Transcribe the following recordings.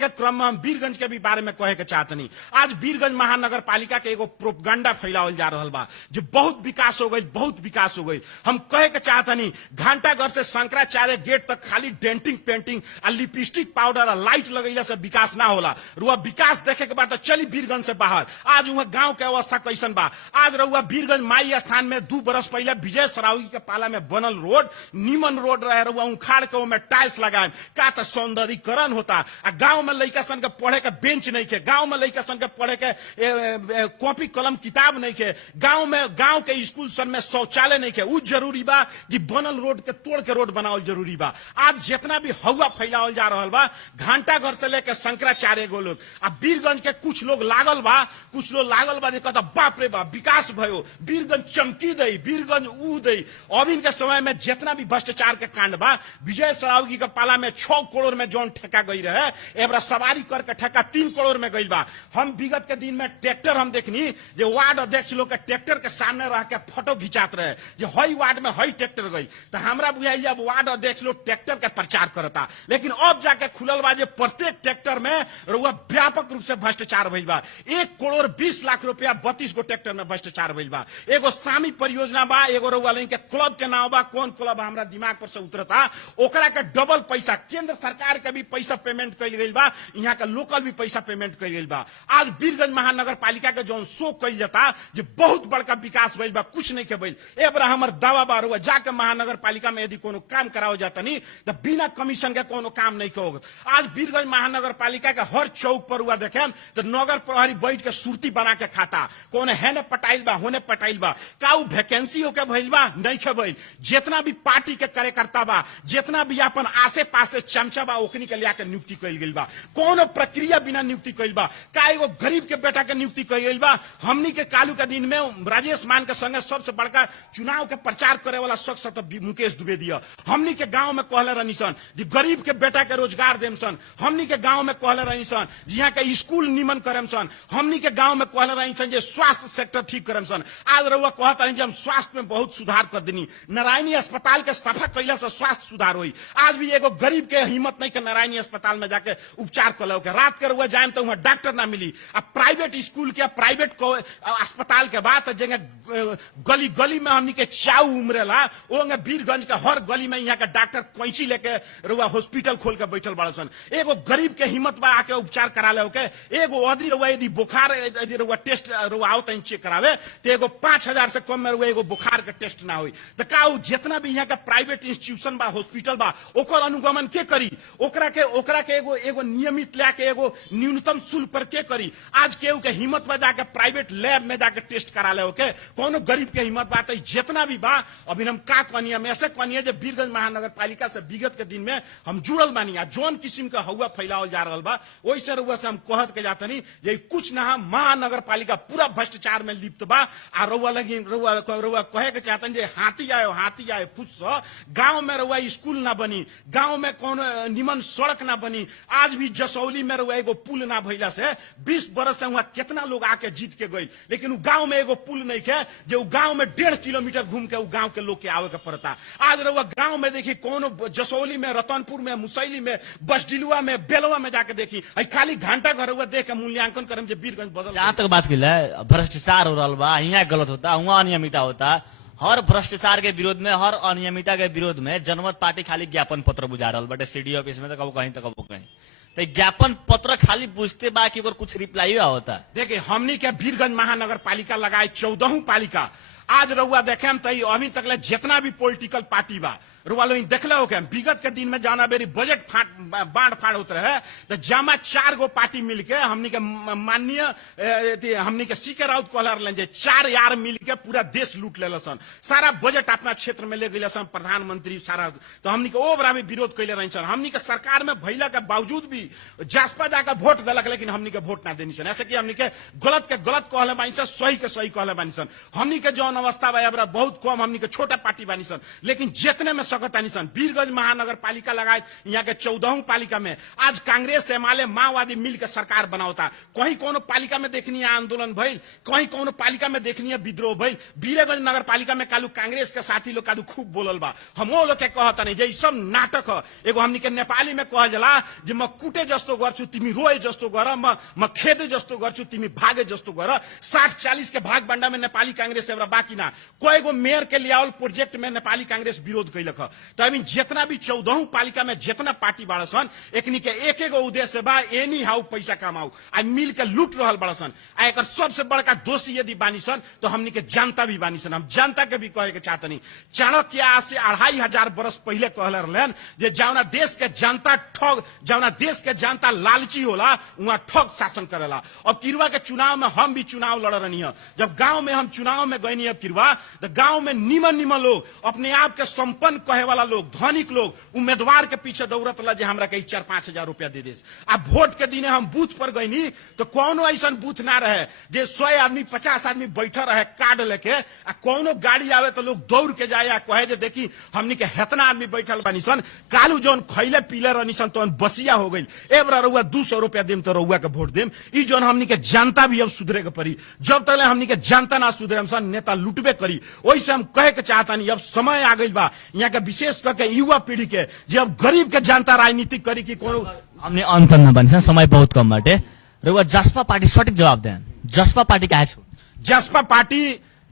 के क्रम में हम वीरगंज के भी बारे में कहे के चाहतनी। आज वीरगंज महानगर पालिका के एगो प्रोपगंडा फैलावल जा रहा बा जो बहुत विकास हो गई, बहुत विकास हो गई। हम कहे के चाहतनी घंटाघर से शंकराचार्य गेट तक खाली डेंटिंग पेंटिंग और लिपस्टिक पाउडर और लाइट लगैला से विकास ना होला। रुआ विकास देखे के बाद चली वीरगंज से बाहर। आज वहाँ गांव के अवस्था कैसन बा। आज रहुआ वीरगंज माई स्थान में 2 बरस पहले विजय सरावगी के पाला में बनल रोड नीमन रोड रहे, रहुआ उखाड़ के में टाइल्स लगाए का तो सौंदर्यीकरण होता। आ गांव में लड़का सन के पढ़े के बेंच नहीं के, गांव में लड़का सन के पढ़े के कॉपी कलम किताब नहीं के, गांव में गांव के स्कूल सन में शौचालय नहीं के। उ जरूरी बा कि बनल रोड के तोड़ के रोड बनावल जरूरी बा। आज जितना भी हवा फैलावल जा रहा बा घंटाघर से लेकर शंकराचार्य गो लोग आ वीरगंज के कुछ लोग लागल बा, कुछ लोग लागल बा जे कहता बाप रे बाप विकास भयो, वीरगंज चमकी दई, वीरगंज ऊ दई। अभी के समय में जितना भी भ्रष्टाचार के कांड बा विजय सरावगी के पाला में 6 करोड़ में जौन ठेका गई रहे एबरा सवारी करके ठेका 3 करोड़ में गई बा। हम विगत के दिन में ट्रैक्टर हम देखनी जो वार्ड अध्यक्ष लोग के ट्रैक्टर के सामने रह के फोटो खिंचात रहे जो हई वार्ड में हई ट्रैक्टर गई। तो हमरा बुझाई जब वार्ड अध्यक्ष लोग ट्रैक्टर के प्रचार करता, लेकिन अब जाके खुलल बा जे प्रत्येक ट्रैक्टर में रुआ व्यापक रूप से भ्रष्टाचार भइल बा। 1 करोड़ 20 लाख रुपया 32 गो ट्रैक्टर में भ्रष्टाचार भइल बा। एगो सामी परियोजना बा, एगो रुआ के क्लब के नाम बा, कौन क्लब हमरा दिमाग पर से उतरता, ओकरा के डबल पैसा केंद्र सरकार के भी पैसा पेमेंट कइल गइल बा, यहाँ के लोकल भी पैसा पेमेंट कइल गइल बा। आज वीरगंज महानगर पालिका के जौन शो कइल जाता जे बहुत बड़का विकास भइल बा, कुछ नहीं के भइल। एबरा हमर दावा बा रुआ जाके महानगर पालिका में यदि कोनो काम कराओ जाता नहीं तो बिना कमीशन के कोनो काम नहीं होगा। आज वीरगंज महानगर पालिका के हर चौक पर हुआ देखे तो नगर प्रहरी बैठ के सुर्ती बना के खाता, कौन हेने पटाइल बा होने पटाइल बा, का उ वैकेंसी होके भइल बा नहीं के भइल। जितना भी पार्टी के कार्यकर्ता बा, जितना भी अपन आसे पासे चमचा बा ओकनी के लिया के नियुक्ति कइल गइल बा, कोनो प्रक्रिया बिना नियुक्ति कइल बा। का एगो गरीब के बेटा के नियुक्ति कइल गइल बा। हमनी के कालू के दिन में राजेश मान के संगे सबसे बड़का चुनाव के प्रचार करे वाला शख्स तो मुकेश द्विवेदी। हमनी के गांव में कहले रहनी सन जी गरीब के बेटा के रोजगार देम सन। हमनी के गांव में कहले रहनी सन जी यहाँ के स्कूल निमन करम सन। हमनी के गांव में कहले रहनी सन जे स्वास्थ्य सेक्टर ठीक करम सन। आज रउआ कहता रही हम स्वास्थ्य में बहुत सुधार कर देनी, नारायणी अस्पताल के सफा कैला से स्वास्थ्य सुधार हुई। आज भी एगो गरीब के हिम्मत नहीं के नारायणी अस्पताल में जाके उपचार कर लो के रात के रुआ जाए तो वहां डॉक्टर ना मिली। अब प्राइवेट स्कूल के प्राइवेट अस्पताल के बाद जगह गली गली में हमनी के चाऊ उमरेला ओंगे वीरगंज के हर गली में यहाँ के डॉक्टर कैंची लेके रुआ हॉस्पिटल खोल के बैठल बड़ा सन। एगो गरीब के हिम्मत बा आके उपचार करा ले के। एगो अदरी रुआ यदि बुखार यदि रुआ टेस्ट रुआ आओ तनी चेक करावे तो एगो 5000 से कम में रुआ एगो बुखार के टेस्ट ना हुई। तो का जितना भी यहाँ के प्राइवेट इंस्टीट्यूशन बा हॉस्पिटल बा ओकर अनुगमन के करी, ओकरा के एगो नियमित लेके एगो न्यूनतम शुल्क पर के करी। आज केहू के हिम्मत बा जाके प्राइवेट लैब में जाके टेस्ट करा ले के, कोनो गरीब के हिम्मत बा तो जितना भी बा अभी हम का कनिया में ऐसे कनिया जे वीरगंज महानगर पालिका से विगत के दिन में हम जुड़ल बानी। जौन किस्म का हवा फैलावल जा रहा बा वैसे रुआ से हम कहत के जातनी ये कुछ ना महानगर पालिका पूरा भ्रष्टाचार में लिप्त बा। आ रुआ लगी रुआ कहे के चाहतन जे हाथी आए फुस गांव में रुआ स्कूल ना बनी, गांव में कौन निमन सड़क ना बनी। आज भी जसौली में रुआ एगो पुल ना भइला से 20 बरस से वहां कितना लोग आके जीत के गई, लेकिन गांव में एगो पुल नहीं है जो गांव में 1.5 किलोमीटर घूम के गांव के लोग के आवे के पड़ता। आज रुआ गांव में देखी कोनो जसौली में, रतनपुर में, मुसैली में, बसडिलुआ में, बेलवा में जाके देखी खाली घंटाघर रुआ देख के मूल्यांकन करम जे वीरगंज बदल। जहां तक बात किला भ्रष्टाचार हो रहा बा, यहाँ गलत होता, वहाँ अनियमितता होता। हर भ्रष्टाचार के विरोध में, हर अनियमितता के विरोध में जनमत पार्टी खाली ज्ञापन पत्र बुझा रहा बटे सीडी ऑफिस में, तो कबो कहीं तो कबो कहीं। तो ज्ञापन पत्र खाली बुझते बा कि कुछ रिप्लाई होता। देखिए हमनी के वीरगंज महानगर पालिका लगाए 14 पालिका। आज रउआ देखे अभी तक जितना भी पॉलिटिकल पार्टी बा रुआ लोग देखल हो विगत के दिन में जाना बेरी बजट बांट फाड़ होते रहे तो जमा 4 गो पार्टी मिलके हमनी के माननीय हमनी के सीके राउत कहल जे 4 यार मिलके पूरा देश लूट ले सन, सारा बजट अपना क्षेत्र में ले गए सन प्रधानमंत्री सारा। तो हमनी के ओ बरा में विरोध कैले रही सन। हमनी के सरकार में भैला के बावजूद भी जासपा जाकर वोट दिलक लेकिन हमनी के वोट ना देनी सन। ऐसे कि हमनी के गलत कहले बानी सन, सही के सही कहले बानी सन। हमनी के जौन अवस्था बा बहुत कम, हमनी के छोटा पार्टी बानी सन, लेकिन जितने में सकतानी सन। वीरगंज महानगर पालिका लगायत यहाँ के 14 पालिका में आज कांग्रेस एमाले माओवादी मिलकर सरकार बनावता। कहीं कोनो पालिका में देखनी है आंदोलन भइल, कहीं कोनो पालिका में देखनी है विद्रोह भइल। वीरगंज नगर पालिका में कालू कांग्रेस के साथी लोग कालू खूब बोलल बा। हम लोग के कहता नहीं जे सब नाटक ह। एगो हमनी के नेपाली में कह जला जे म कुटे जस्तो गर्छु तिमी रोए जस्तो गर, म खेदे जस्तो गर्छु तिमी भागे जस्तो गर। 60-40 के भाग बंडा में नेपाली कांग्रेस एवरा बाकी ना कएगो मेयर के लियावल प्रोजेक्ट में नेपाली कांग्रेस विरोध कैलक। तो अभी जितना भी 14 पालिका में जितना पार्टी बाड़ सन एकनी के एक एगो उद्देश्य बा एनी हाउ पैसा कमाऊ आ मिल के लूट रहल बाड़ सन। आ एकर सबसे बड़का दोषी यदि बानी सन तो हमनी के जनता भी बानी सन। हम जनता के भी कहे के चाहतनी चाणक्य आज से 2500 बरस पहले कहले रहलन जे जौना देश के जनता ठग, जौना देश के जनता लालची होला वहां ठग शासन करेला। अब किरवा के चुनाव में हम भी चुनाव लड़ रही है। जब गांव में हम चुनाव में गई अब किरवा तो गांव में निमन निमन लोग अपने आप के संपन्न कहे वाला लोग धनिक लोग उम्मीदवार के पीछे दौड़त ला जे हमरा के 4-5 हजार रुपया दे देस। अब वोट के दिने हम बूथ पर गईनी तो कोनो ऐसा बूथ ना रहे जे 100 आदमी 50 आदमी बैठा रहे कार्ड लेके आ कोनो गाड़ी आवे तो लोग दौड़ के जाए कहे जे देखी हमनी के हेतना आदमी बैठल बानी सन। कालू जौन खैले पीले रहनी सन तो बसिया हो गई। एबरा रउआ 200 रुपया देम तो रउआ के वोट देम। ई जौन हमनी के जनता भी अब सुधरे के पड़ी। जब तक हमनी के जनता ना सुधरे सन नेता लुटबे करी। वैसे हम कहे के चाहतानी अब समय आ गई बा यहाँ के विशेष करके युवा पीढ़ी के जब गरीब के जनता राजनीति करी कि कोनो हमने अंत न बनी समय बहुत कम बाटे। रउआ जसपा पार्टी सटीक जवाब दें, जसपा पार्टी काहे छोड़?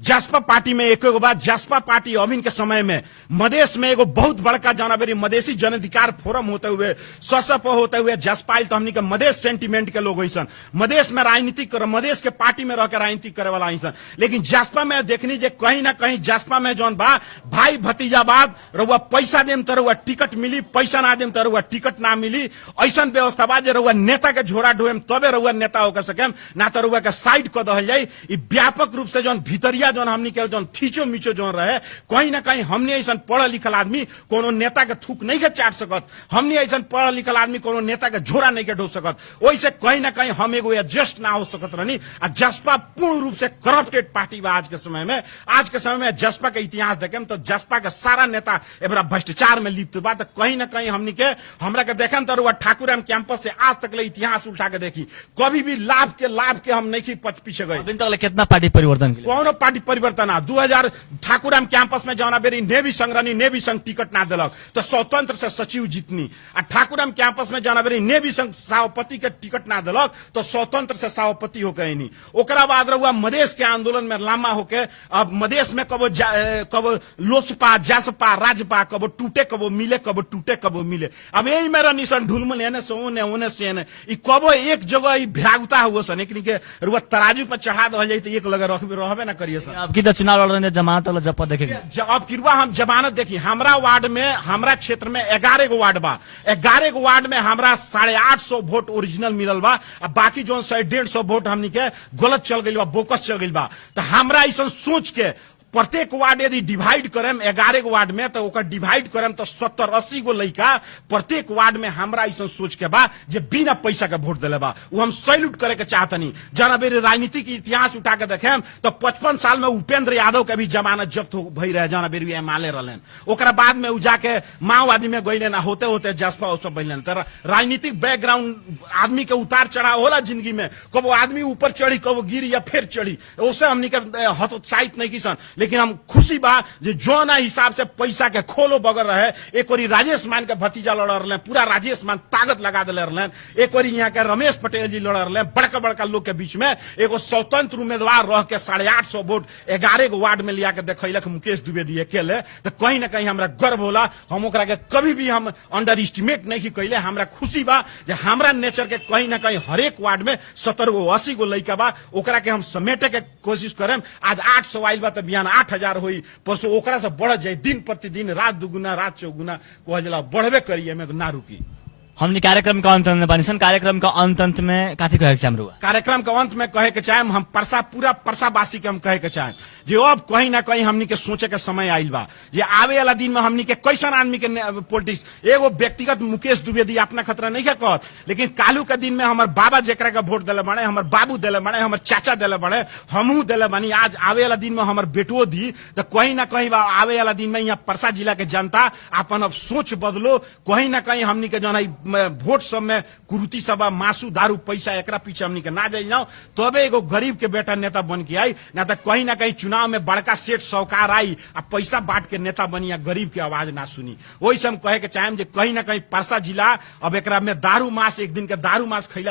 जसपा पार्टी में एक बात, जसपा पार्टी अभिन के समय में मधेश में एगो बहुत बड़का जानबेरी मधेसी जन अधिकार फोरम होते हुए ससप होते हुए जसपा तो हमनी के मधेश सेंटिमेंट के लोग ऐसा मधेश में राजनीति कर मधेश के पार्टी में रह के राजनीति करे वाला ऐसा। लेकिन जसपा में देखनी जे कहीं ना कहीं जसपा में जौन बा भाई भतीजावाद रउआ पैसा देम तो रउआ टिकट मिली, पैसा ना देम तो रउआ टिकट ना मिली। ऐसा व्यवस्था बा जे रउआ नेता के झोरा ढोएम तबे रउआ नेता होकर सकेम ना तो रउआ के साइड कर दहल जाई। व्यापक रूप से जौन भीतरिया जौन हमनी के जौन थीचो मीचो जौन रहे कहीं ना कहीं हमने ऐसा पढ़ल लिखल आदमी कोनो नेता के थूक नहीं के चाट सकत। हमने ऐसा पढ़ल लिखल आदमी कोनो नेता के झोरा नहीं के ढो सकत। वैसे कहीं ना कहीं हम एगो एडजस्ट ना हो सकत रहनी। आ जसपा पूर्ण रूप से करप्टेड पार्टी बा आज के समय में। आज के समय में जसपा के इतिहास देखें तो जसपा के सारा नेता एबरा भ्रष्टाचार में लिप्त बा। तो कहीं ना कहीं हमनी के हमरा के देखें तो ठाकुराम कैंपस से आज तक ले इतिहास उल्टा के देखी कभी भी लाभ के हम नहीं पीछे गए। अभी तक कितना पार्टी परिवर्तन कौनो पार्टी परिवर्तन 2000 ठाकुराम कैंपस में जौना बेरी नेवी संग्रहणी नेवी संघ टिकट ना दिलक तो स्वतंत्र से सचिव जीतनी। आ ठाकुराम कैंपस में जौना बेरी नेवी संघ सभापति के टिकट ना दिलक तो स्वतंत्र से सभापति होके नहीं। ओकरा बाद रहुआ मधेश के आंदोलन में लामा होके अब मधेश में कबो लोसपा जसपा राजपा कबो टूटे कबो मिले कबो टूटे कबो मिले। अब यही मेरा निशान ढुलमुल एने से ओने से एने कबो एक जगह भ्यागुता हुआ सन एक के रुआ तराजू पर चढ़ा दे जाए तो एक लगे रहबे ना करिए सन। अब की तो चुनाव लड़ रहे जमानत वाला जब देखेंगे अब किरवा हम जमानत देखी हमरा वार्ड में हमरा क्षेत्र में 11 गो वार्ड बा। 11 गो वार्ड में हमरा 850 वोट ओरिजिनल मिलल बा। अब बाकी जो 150 वोट हमनी के गलत चल गई बा, बोकस चल गई बा। तो हमरा ऐसा सोच के प्रत्येक वार्ड यदि डिवाइड करेम 11 गो वार्ड में तो ओकर डिवाइड करेम तो 70-80 गो लड़का प्रत्येक वार्ड में हमरा ऐसा सोच के बा जे बिना पैसा के वोट दिले बा। वो हम सैल्यूट करे के चाहतनी। जना बेरी राजनीति के इतिहास उठा के देखेम तो 55 साल में उपेंद्र यादव के भी जमानत जब्त भई रहे जना बेरी एमएलए रहलन। ओकरा बाद में उ जाके माओवादी में गइले ना होते होते जसपा सब बनलन। तो राजनीतिक बैकग्राउंड आदमी के उतार चढ़ाव होला जिंदगी में। कबो आदमी ऊपर चढ़ी कबो गिरी या फिर चढ़ी उससे हमनी के हतोत्साहित नहीं किसन। लेकिन हम खुशी बा जो जोना हिसाब से पैसा के खोलो बगर रहे। एक ओरी राजेश मान के भतीजा लड़ रहे पूरा राजेश मान ताकत लगा दिले रहे। एक ओरी यहाँ के रमेश पटेल जी लड़ रहे बड़का बड़का लोग के बीच में एगो स्वतंत्र उम्मीदवार रह के 850 वोट 11 गो वार्ड में लिया के देखैलक मुकेश द्विवेदी अकेले। तो कहीं ना कहीं हमरा गर्व होला। हम ओकरा के कभी भी हम अंडर एस्टिमेट नहीं कैले। हमरा खुशी बा जे हमरा नेचर के कहीं ना कहीं हरेक वार्ड में 70 गो 80 गो लड़का बा ओकरा के हम समेटे के कोशिश करें। आज 800 आइल बा तो बिहान 8000 हुई परसों ओकरा से बढ़ जाए दिन प्रतिदिन रात दुगुना रात चौगुना कहला बढ़बे करिए में ना रुकी। हमने कार्यक्रम का अंत में बानी सन कार्यक्रम का अंत में काथी कहे के चाहम रुआ कार्यक्रम के अंत में कहे के चाहे हम पूरा परसावासी के हम कहे के चाहे जो अब कहीं ना कहीं हमनी के सोचे के समय आइल बा जे आवे वाला दिन में हमनी के कैसन आदमी के पॉलिटिक्स एगो व्यक्तिगत मुकेश द्विवेदी अपना खतरा नहीं कहत, लेकिन कालू के दिन में हमार बाबा जेकरा का वोट दिले बने, हमार बाबू दिले बने, हमार चाचा दिले बने, हमहू दिले बनी, आज आवे वाला दिन में हमार बेटो दी, तो कहीं ना कहीं आवे वाला दिन में यहाँ परसा जिला के जनता अपन अब सोच बदलो, कहीं ना कहीं हमनी के जन वोट सब में कुरुति सब मासू दारू पैसा एकरा पीछे हमनी के ना जाइल जाओ, तबे एगो गरीब के बेटा नेता बन के आई, ना तो कहीं ना कहीं चुनाव में बड़का सेठ साहूकार आई आ पैसा बांट के नेता बनी, गरीब के आवाज ना सुनी। वही से हम कहे के चाहेम जे कहीं ना कहीं परसा जिला अब एकरा में दारू मास एक दिन के दारू मास खैला